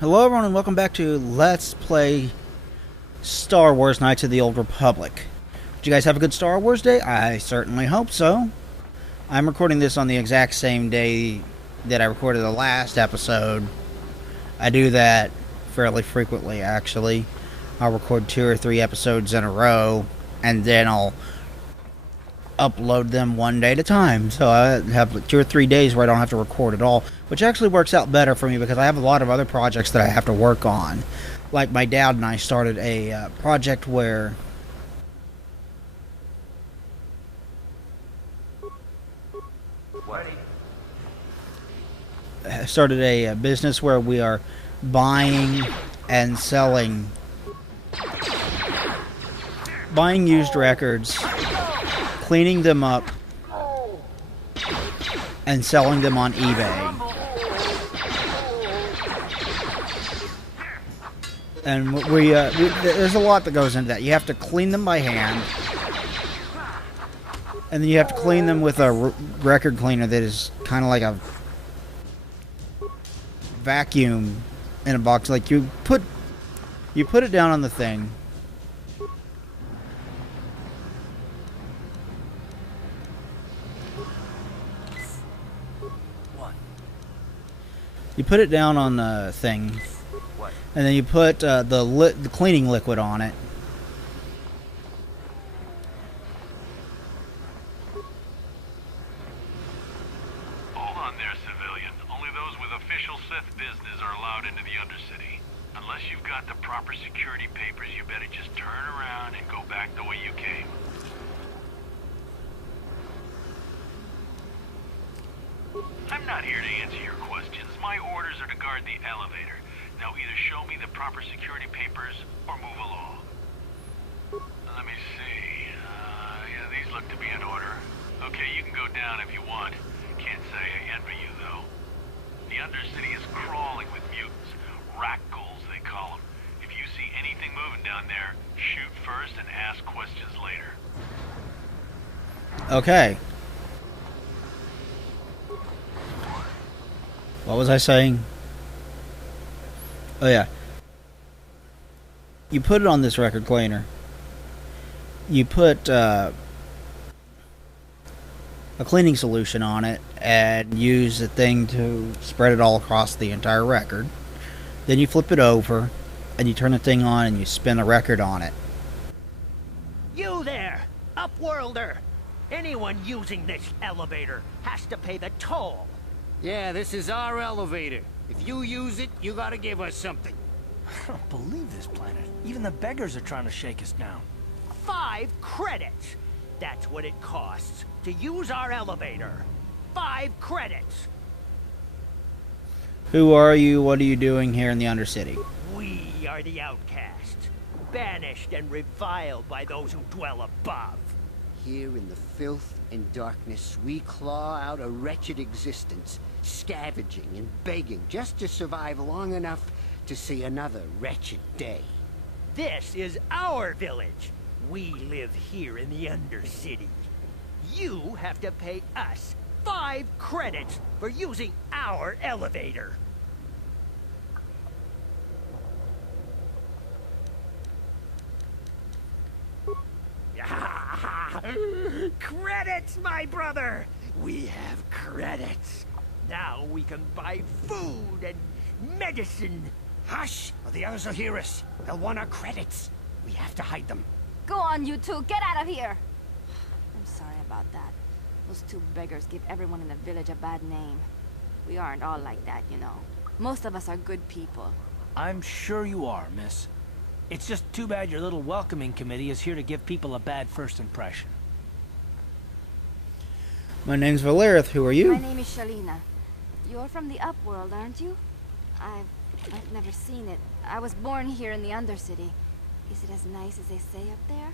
Hello everyone and welcome back to Let's Play Star Wars Knights of the Old Republic. Did you guys have a good Star Wars day? I certainly hope so. I'm recording this on the exact same day that I recorded the last episode. I do that fairly frequently, actually. I'll record 2 or 3 episodes in a row, and then I'll upload them one day at a time. So I have 2 or 3 days where I don't have to record at all, which actually works out better for me because I have a lot of other projects that I have to work on. Like my dad and I started a project where started a business where we are buying and selling used records, cleaning them up, and selling them on eBay. And there's a lot that goes into that. You have to clean them by hand, and then you have to clean them with a record cleaner that is kind of like a vacuum in a box. Like you put it down on the thing. You put it down on the thing, and then you put the cleaning liquid on it. Hold on there, civilian. Only those with official Sith business are allowed into the Undercity. Unless you've got the proper security papers, you better just turn around and go back the way you came. I'm not here to answer your questions. My orders are to guard the elevator. Now either show me the proper security papers or move along. Let me see. Yeah, these look to be in order. Okay, you can go down if you want. Can't say I envy you, though. The Undercity is crawling with mutants. Rat ghouls, they call them. If you see anything moving down there, shoot first and ask questions later. Okay. What was I saying? Oh yeah. You put it on this record cleaner. You put a cleaning solution on it and use the thing to spread it all across the entire record. Then you flip it over and you turn the thing on and you spin a record on it. You there, Upworlder! Anyone using this elevator has to pay the toll. Yeah, this is our elevator. If you use it, you gotta give us something. I don't believe this planet. Even the beggars are trying to shake us down. 5 credits. That's what it costs to use our elevator. 5 credits. Who are you? What are you doing here in the Undercity? We are the outcasts, banished and reviled by those who dwell above. Here in the filth and darkness, we claw out a wretched existence, scavenging and begging just to survive long enough to see another wretched day. This is our village. We live here in the Undercity. You have to pay us 5 credits for using our elevator. Credits, my brother! We have credits. Now we can buy food and medicine. Hush, or the others will hear us. They'll want our credits. We have to hide them. Go on, you two. Get out of here. I'm sorry about that. Those 2 beggars give everyone in the village a bad name. We aren't all like that, you know. Most of us are good people. I'm sure you are, miss. It's just too bad your little welcoming committee is here to give people a bad first impression. My name's Valerith. Who are you? My name is Shalina. You're from the Upworld, aren't you? I've never seen it. I was born here in the Undercity. Is it as nice as they say up there?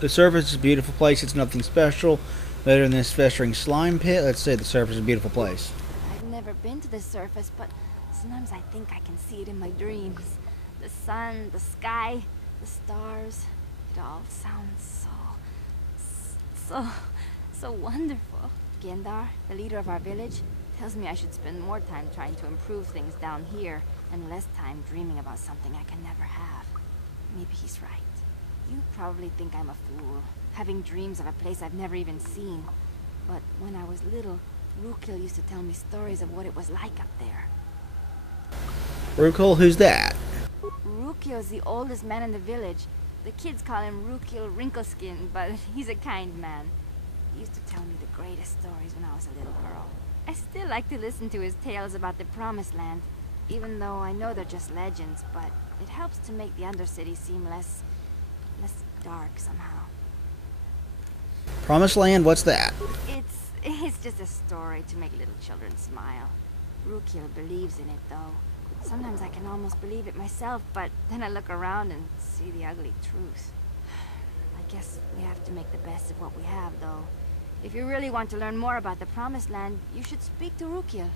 The surface is a beautiful place. It's nothing special. Better than this festering slime pit. Let's say the surface is a beautiful place. I've never been to the surface, but sometimes I think I can see it in my dreams. The sun, the sky, the stars. It all sounds so wonderful. Gondar, the leader of our village, Tells me I should spend more time trying to improve things down here and less time dreaming about something I can never have. Maybe he's right. You probably think I'm a fool, having dreams of a place I've never even seen. But when I was little, Rukia used to tell me stories of what it was like up there. Rukia, who's that? Rukia is the oldest man in the village. The kids call him Rukia Wrinkleskin, but he's a kind man. He used to tell me the greatest stories when I was a little girl. I still like to listen to his tales about the Promised Land, even though I know they're just legends, but it helps to make the Undercity seem less dark somehow. Promised Land? What's that? It's just a story to make little children smile. Rukia believes in it, though. Sometimes I can almost believe it myself, but then I look around and see the ugly truth. I guess we have to make the best of what we have, though. If you really want to learn more about the Promised Land, you should speak to Rukia.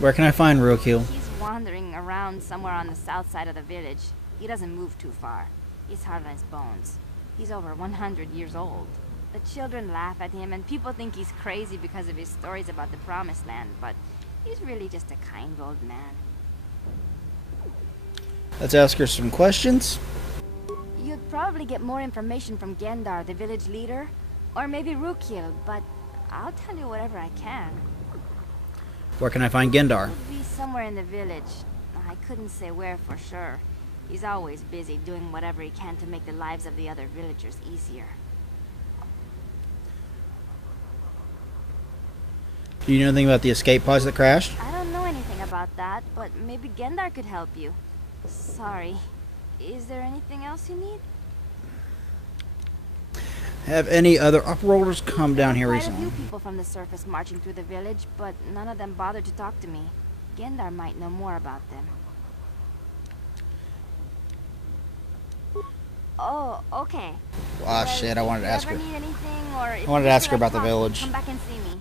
Where can I find Rukia? He's wandering around somewhere on the south side of the village. He doesn't move too far. He's hard on his bones. He's over 100 years old. The children laugh at him, and people think he's crazy because of his stories about the Promised Land, but he's really just a kind old man. Let's ask her some questions. You'd probably get more information from Gondar, the village leader, or maybe Rukia, but I'll tell you whatever I can. Where can I find Gondar? He'll be somewhere in the village. I couldn't say where for sure. He's always busy doing whatever he can to make the lives of the other villagers easier. Do you know anything about the escape pods that crashed? I don't know anything about that, but maybe Gondar could help you. Sorry. Is there anything else you need? Have any other upworlders come down here Quite a recently? few people from the surface marching through the village, but none of them bothered to talk to me. Gondar might know more about them. Oh, okay. Ah, shit, I wanted to ask her. If you ever need anything, or if I wanted you to ask feel her about like the talking, village. Come back and see me.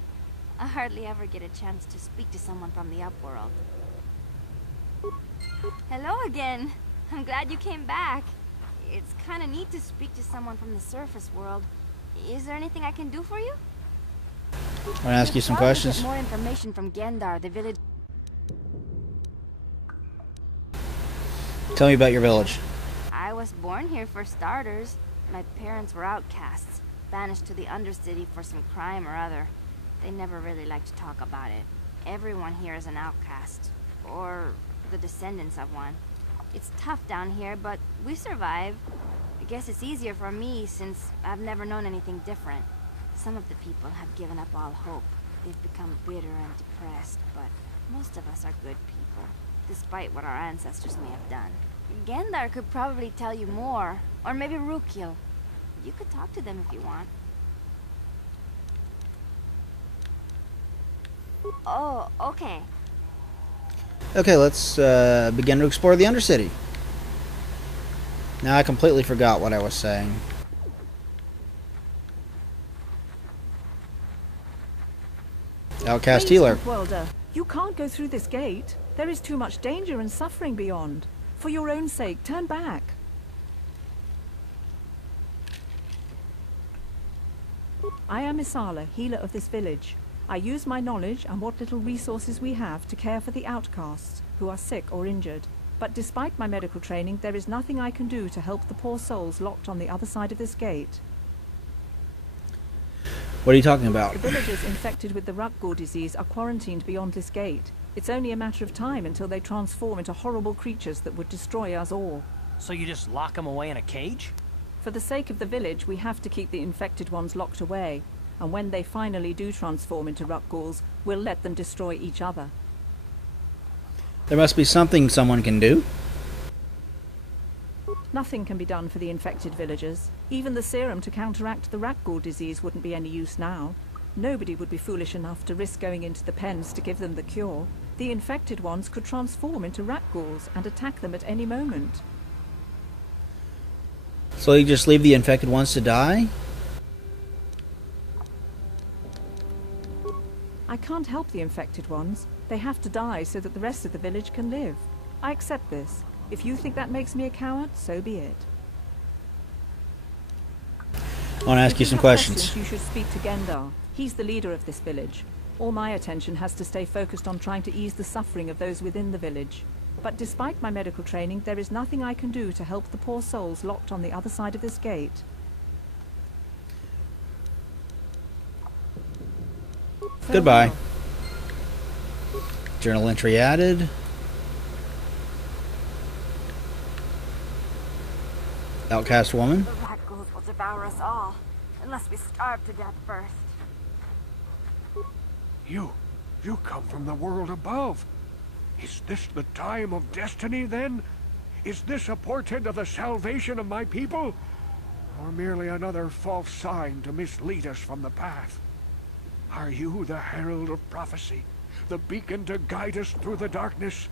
I hardly ever get a chance to speak to someone from the upworld. Hello again. I'm glad you came back. It's kind of neat to speak to someone from the surface world. Is there anything I can do for you? I want to ask you some Probably questions. Get more information from Gondar, the village. Tell me about your village. I was born here for starters. My parents were outcasts, banished to the Undercity for some crime or other. They never really liked to talk about it. Everyone here is an outcast, or the descendants of one. It's tough down here, but we survive. I guess it's easier for me since I've never known anything different. Some of the people have given up all hope. They've become bitter and depressed, but most of us are good people, despite what our ancestors may have done. Gondar could probably tell you more, or maybe Rukia. You could talk to them if you want. Oh, okay. Okay, let's begin to explore the Undercity. Now I completely forgot what I was saying. Outcast Healer. Worlder, you can't go through this gate. There is too much danger and suffering beyond. For your own sake, turn back. I am Messala, healer of this village. I use my knowledge and what little resources we have to care for the outcasts who are sick or injured. But despite my medical training, there is nothing I can do to help the poor souls locked on the other side of this gate. What are you talking about? The villagers infected with the Rukgor disease are quarantined beyond this gate. It's only a matter of time until they transform into horrible creatures that would destroy us all. So you just lock them away in a cage? For the sake of the village, we have to keep the infected ones locked away. And when they finally do transform into Rukgors, we'll let them destroy each other. There must be something someone can do. Nothing can be done for the infected villagers. Even the serum to counteract the Rukgor disease wouldn't be any use now. Nobody would be foolish enough to risk going into the pens to give them the cure. The infected ones could transform into Rukgors and attack them at any moment. So you just leave the infected ones to die? I can't help the infected ones. They have to die so that the rest of the village can live. I accept this. If you think that makes me a coward, so be it. I want to ask you some questions. You should speak to Gondar. He's the leader of this village. All my attention has to stay focused on trying to ease the suffering of those within the village. But despite my medical training, there is nothing I can do to help the poor souls locked on the other side of this gate. Goodbye. Journal entry added. Outcast woman. The rat ghouls will devour us all, unless we starve to death first. You come from the world above. Is this the time of destiny, then? Is this a portent of the salvation of my people? Or merely another false sign to mislead us from the path? Are you the herald of prophecy, the beacon to guide us through the darkness?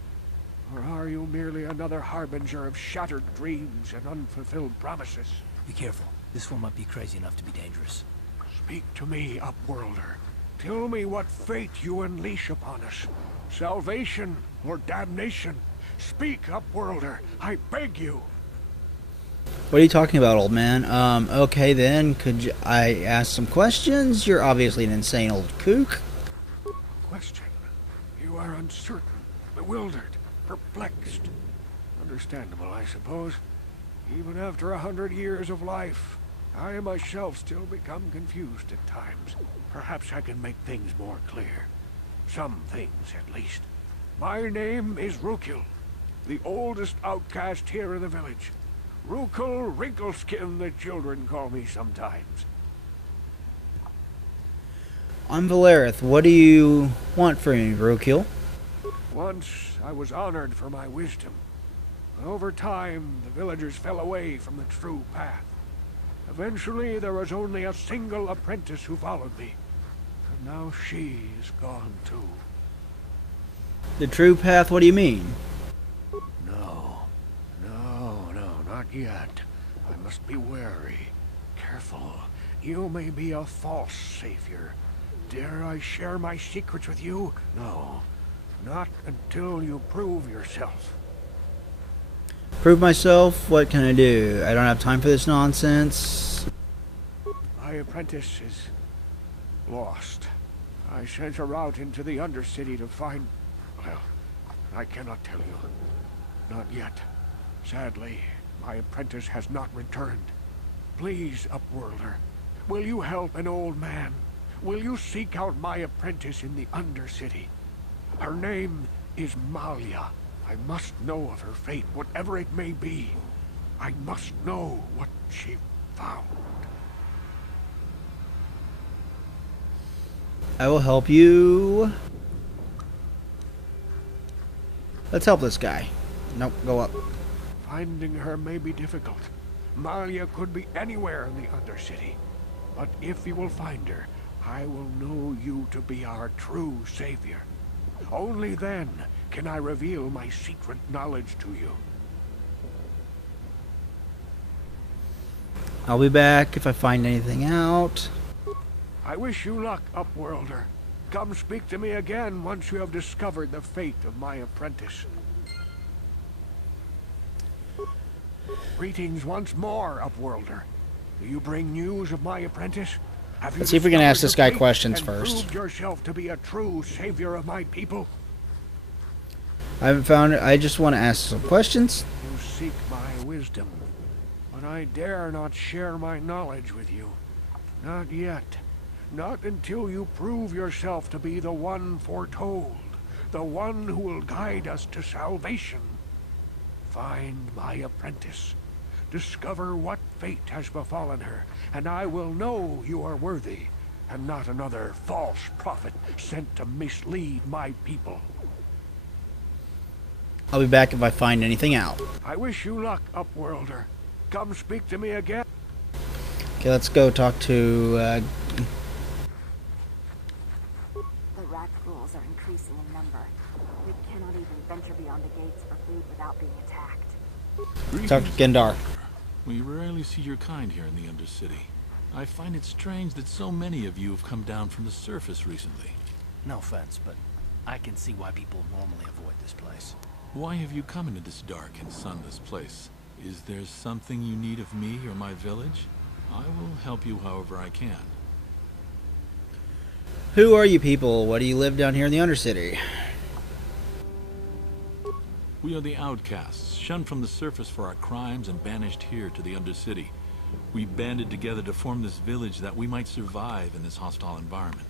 Or are you merely another harbinger of shattered dreams and unfulfilled promises? Be careful. This one might be crazy enough to be dangerous. Speak to me, Upworlder. Tell me what fate you unleash upon us. Salvation or damnation? Speak, Upworlder. I beg you. What are you talking about, old man? Okay then, could I ask some questions? You're obviously an insane old kook. Question. You are uncertain, bewildered, perplexed. Understandable, I suppose. Even after 100 years of life, I myself still become confused at times. Perhaps I can make things more clear. Some things, at least. My name is Rukia, the oldest outcast here in the village. Rukia Wrinkleskin, the children call me sometimes. I'm Valerith. What do you want from me, Rukia? Once I was honored for my wisdom. But over time, the villagers fell away from the true path. Eventually, there was only a single apprentice who followed me. And now she is gone too. The true path, what do you mean? No, not yet. I must be wary. Careful. You may be a false savior. Dare I share my secrets with you? No. Not until you prove yourself. Prove myself? What can I do? I don't have time for this nonsense. My apprentice is lost. I sent her out into the Undercity to find... Well, I cannot tell you. Not yet. Sadly, my apprentice has not returned. Please, Upworlder, will you help an old man? Will you seek out my apprentice in the Undercity? Her name is Malia. I must know of her fate, whatever it may be. I must know what she found. I will help you. Let's help this guy. Nope, go up. Finding her may be difficult. Malia could be anywhere in the Undercity. But if you will find her, I will know you to be our true savior. Only then can I reveal my secret knowledge to you. I'll be back if I find anything out. I wish you luck, Upworlder. Come speak to me again once you have discovered the fate of my apprentice. Greetings once more, Upworlder. Do you bring news of my apprentice? Have you Let's see if we can ask this guy discovered the fate questions and first. proved yourself to be a true savior of my people? I haven't found it. I just want to ask some questions. You seek my wisdom, but I dare not share my knowledge with you. Not yet. Not until you prove yourself to be the one foretold, the one who will guide us to salvation. Find my apprentice. Discover what fate has befallen her, and I will know you are worthy, and not another false prophet sent to mislead my people. I'll be back if I find anything out. I wish you luck, Upworlder. Come speak to me again. Okay, let's go talk to... The rat ghouls are increasing in number. We cannot even venture beyond the gates for food without being attacked. talk to Gondar. We rarely see your kind here in the Undercity. I find it strange that so many of you have come down from the surface recently. No offense, but I can see why people normally avoid this place. Why have you come into this dark and sunless place? Is there something you need of me or my village? I will help you however I can. Who are you people? Why do you live down here in the Undercity? We are the outcasts, shunned from the surface for our crimes and banished here to the Undercity. We banded together to form this village that we might survive in this hostile environment.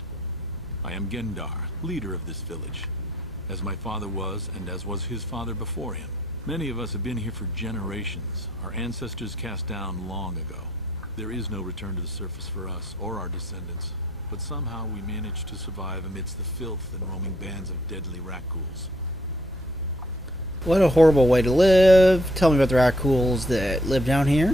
I am Gondar, leader of this village, as my father was and as was his father before him. Many of us have been here for generations, our ancestors cast down long ago. There is no return to the surface for us or our descendants, but somehow we managed to survive amidst the filth and roaming bands of deadly rat-ghouls. What a horrible way to live. Tell me about the rat-ghouls that live down here.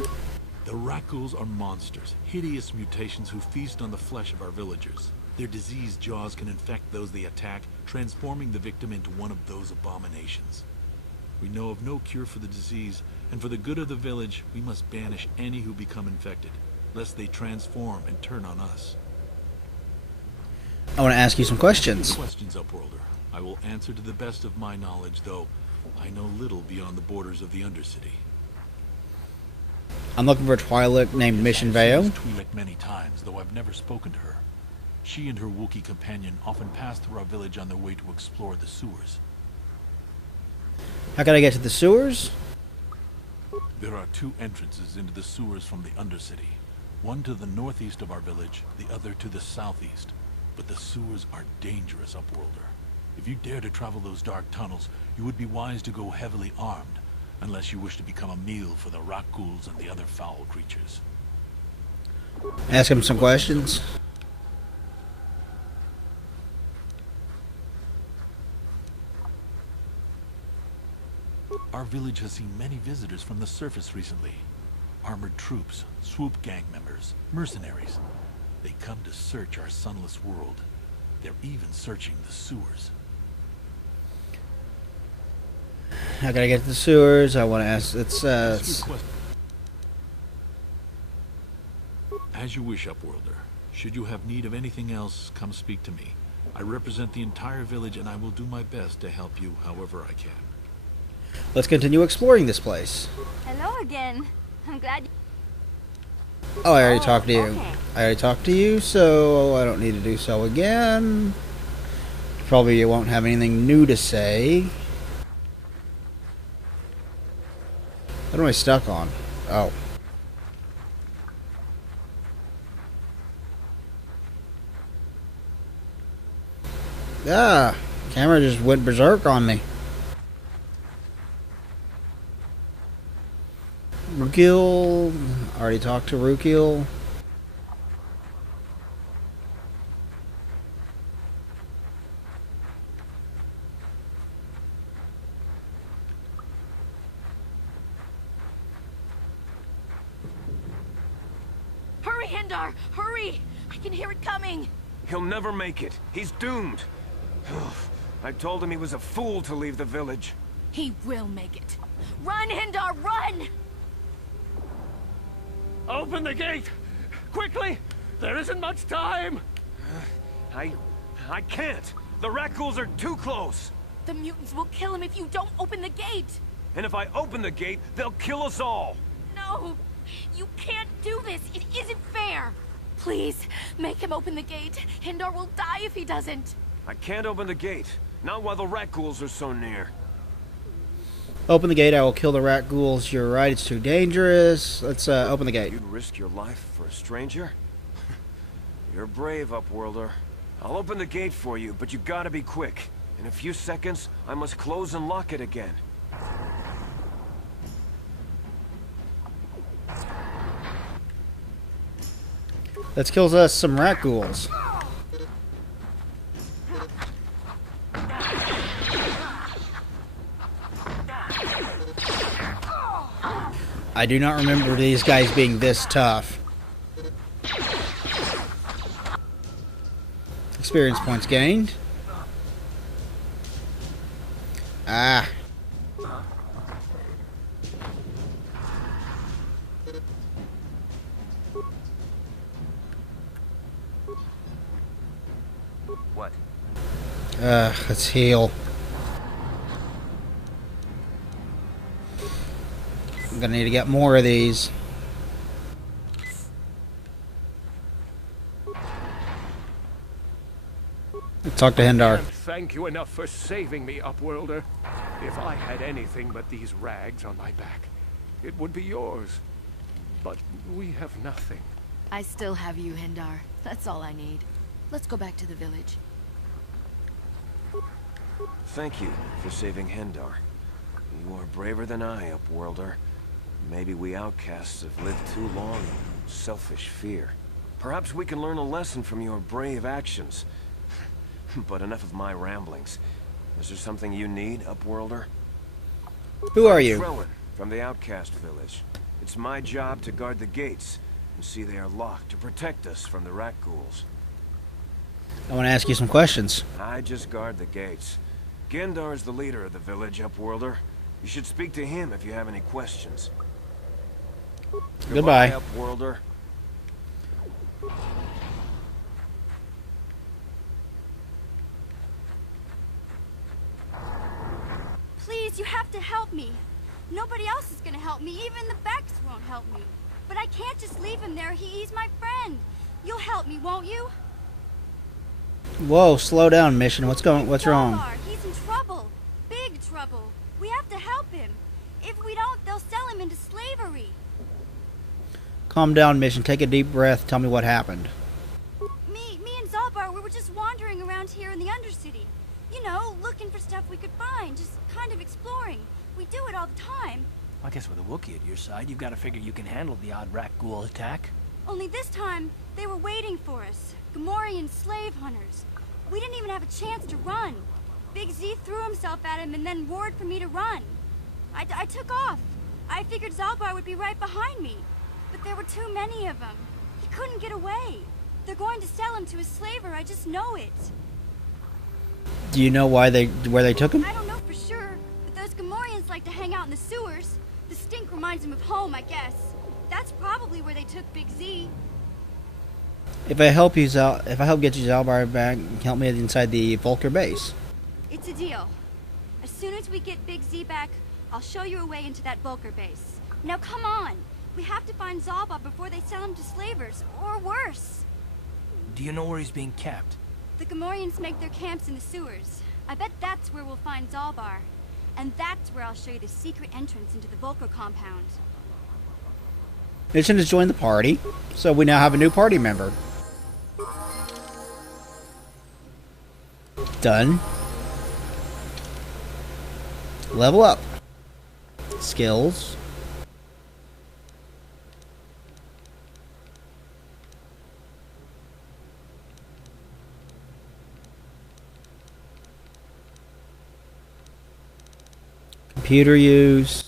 The rat-ghouls are monsters, hideous mutations who feast on the flesh of our villagers. Their diseased jaws can infect those they attack, transforming the victim into one of those abominations. We know of no cure for the disease, and for the good of the village, we must banish any who become infected, lest they transform and turn on us. I want to ask you some questions. Questions, Upworlder. I will answer to the best of my knowledge, though I know little beyond the borders of the Undercity. I'm looking for a Twi'lek named Mission I've Veo. seen this Twi'lek many times, though I've never spoken to her. She and her Wookiee companion often pass through our village on their way to explore the sewers. How can I get to the sewers? There are two entrances into the sewers from the Undercity. One to the northeast of our village, the other to the southeast. But the sewers are dangerous, Upworlder. If you dare to travel those dark tunnels, you would be wise to go heavily armed, unless you wish to become a meal for the rat-ghouls and the other foul creatures. Ask him some questions. Our village has seen many visitors from the surface recently. Armored troops, swoop gang members, mercenaries. They come to search our sunless world. They're even searching the sewers. How can I get to the sewers? I want to ask. As you wish, Upworlder. Should you have need of anything else, come speak to me. I represent the entire village, and I will do my best to help you however I can. Let's continue exploring this place. Hello again. I'm glad. Oh, I already talked to you. Okay. I already talked to you, so I don't need to do so again. Probably you won't have anything new to say. What am I stuck on? Oh. Ah, camera just went berserk on me. Rukia, already talked to Rukia. Hurry, Hindar! Hurry! I can hear it coming! He'll never make it. He's doomed. I told him he was a fool to leave the village. He will make it. Run, Hindar, run! Open the gate! Quickly! There isn't much time! I can't! The rat-ghouls are too close! The mutants will kill him if you don't open the gate! And if I open the gate, they'll kill us all! No! You can't do this! It isn't fair! Please, make him open the gate. Hindar will die if he doesn't. I can't open the gate. Not while the rat-ghouls are so near. Open the gate, I will kill the rat ghouls. You're right, it's too dangerous. Let's open the gate. You'd risk your life for a stranger? You're brave, Upworlder. I'll open the gate for you, but you gotta be quick. In a few seconds, I must close and lock it again. Let's kill us some rat ghouls. I do not remember these guys being this tough. Experience points gained. Ah. What? Let's heal. I'm gonna need to get more of these. talk to Hendar. Can't thank you enough for saving me, Upworlder. If I had anything but these rags on my back, it would be yours. But we have nothing. I still have you, Hendar. That's all I need. Let's go back to the village. Thank you for saving Hendar. You are braver than I, Upworlder. Maybe we outcasts have lived too long in selfish fear. Perhaps we can learn a lesson from your brave actions. But enough of my ramblings. Is there something you need, Upworlder? Who are you? Trellin, from the Outcast Village. It's my job to guard the gates and see they are locked to protect us from the rat ghouls. I want to ask you some questions. I just guard the gates. Gondar is the leader of the village, Upworlder. You should speak to him if you have any questions. Goodbye. Upworlder. Please, you have to help me. Nobody else is gonna help me. Even the Becks won't help me. But I can't just leave him there. He's my friend. You'll help me, won't you? Whoa, slow down, Mission. What's wrong? He's in trouble. Big trouble. We have to help him. If we don't, they'll sell him into slavery. Calm down, Mission. Take a deep breath. Tell me what happened. Me and Zalbar, we were just wandering around here in the Undercity. You know, looking for stuff we could find. Just kind of exploring. We do it all the time. I guess with a Wookiee at your side, you've got to figure you can handle the odd rat ghoul attack. Only this time, they were waiting for us. Gamorrean slave hunters. We didn't even have a chance to run. Big Z threw himself at him and then roared for me to run. I took off. I figured Zalbar would be right behind me. But there were too many of them. He couldn't get away. They're going to sell him to a slaver, I just know it. Do you know where they took him? I don't know for sure, but those Gamorreans like to hang out in the sewers. The stink reminds them of home, I guess. That's probably where they took Big Z. If I help get you Zalbar back, help me inside the Volker base. It's a deal. As soon as we get Big Z back, I'll show you a way into that Volker base. Now come on! We have to find Zalbar before they sell him to slavers, or worse. Do you know where he's being kept? The Gamorreans make their camps in the sewers. I bet that's where we'll find Zalbar. And that's where I'll show you the secret entrance into the Volker compound. Mission has joined the party, so we now have a new party member. Done. Level up. Skills. Computer use.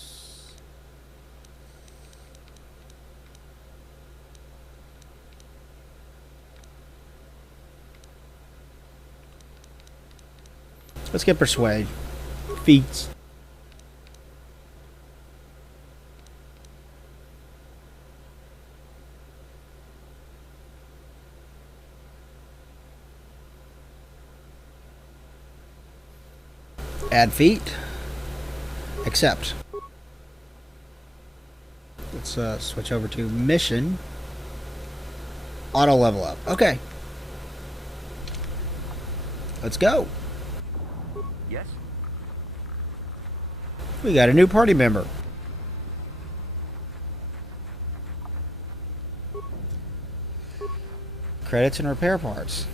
Let's get Persuade. Feats. Add feat. Accept. Let's switch over to mission. Auto level up. Okay. Let's go. Yes? We got a new party member. Credits and repair parts.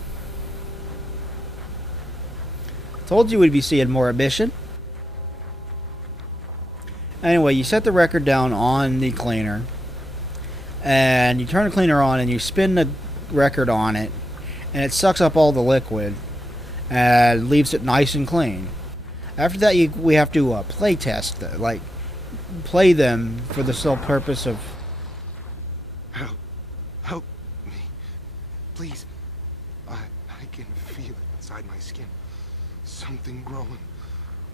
Told you we'd be seeing more of Mission. Anyway, you set the record down on the cleaner. And you turn the cleaner on and you spin the record on it. And it sucks up all the liquid. And leaves it nice and clean. After that, we have to play test, play them for the sole purpose of... Help me. Please. I can feel it inside my skin. Something growing.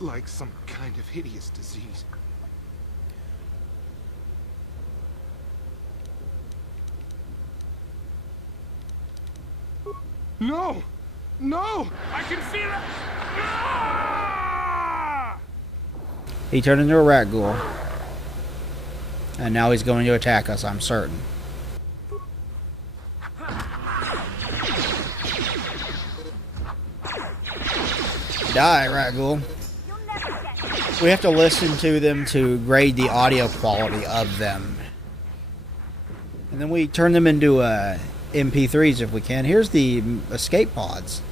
Like some kind of hideous disease. No! No! I can feel it! Ah! He turned into a rat ghoul. And now he's going to attack us, I'm certain. die, Rat Ghoul. We have to listen to them to grade the audio quality of them. And then we turn them into MP3s if we can. Here's the escape pods.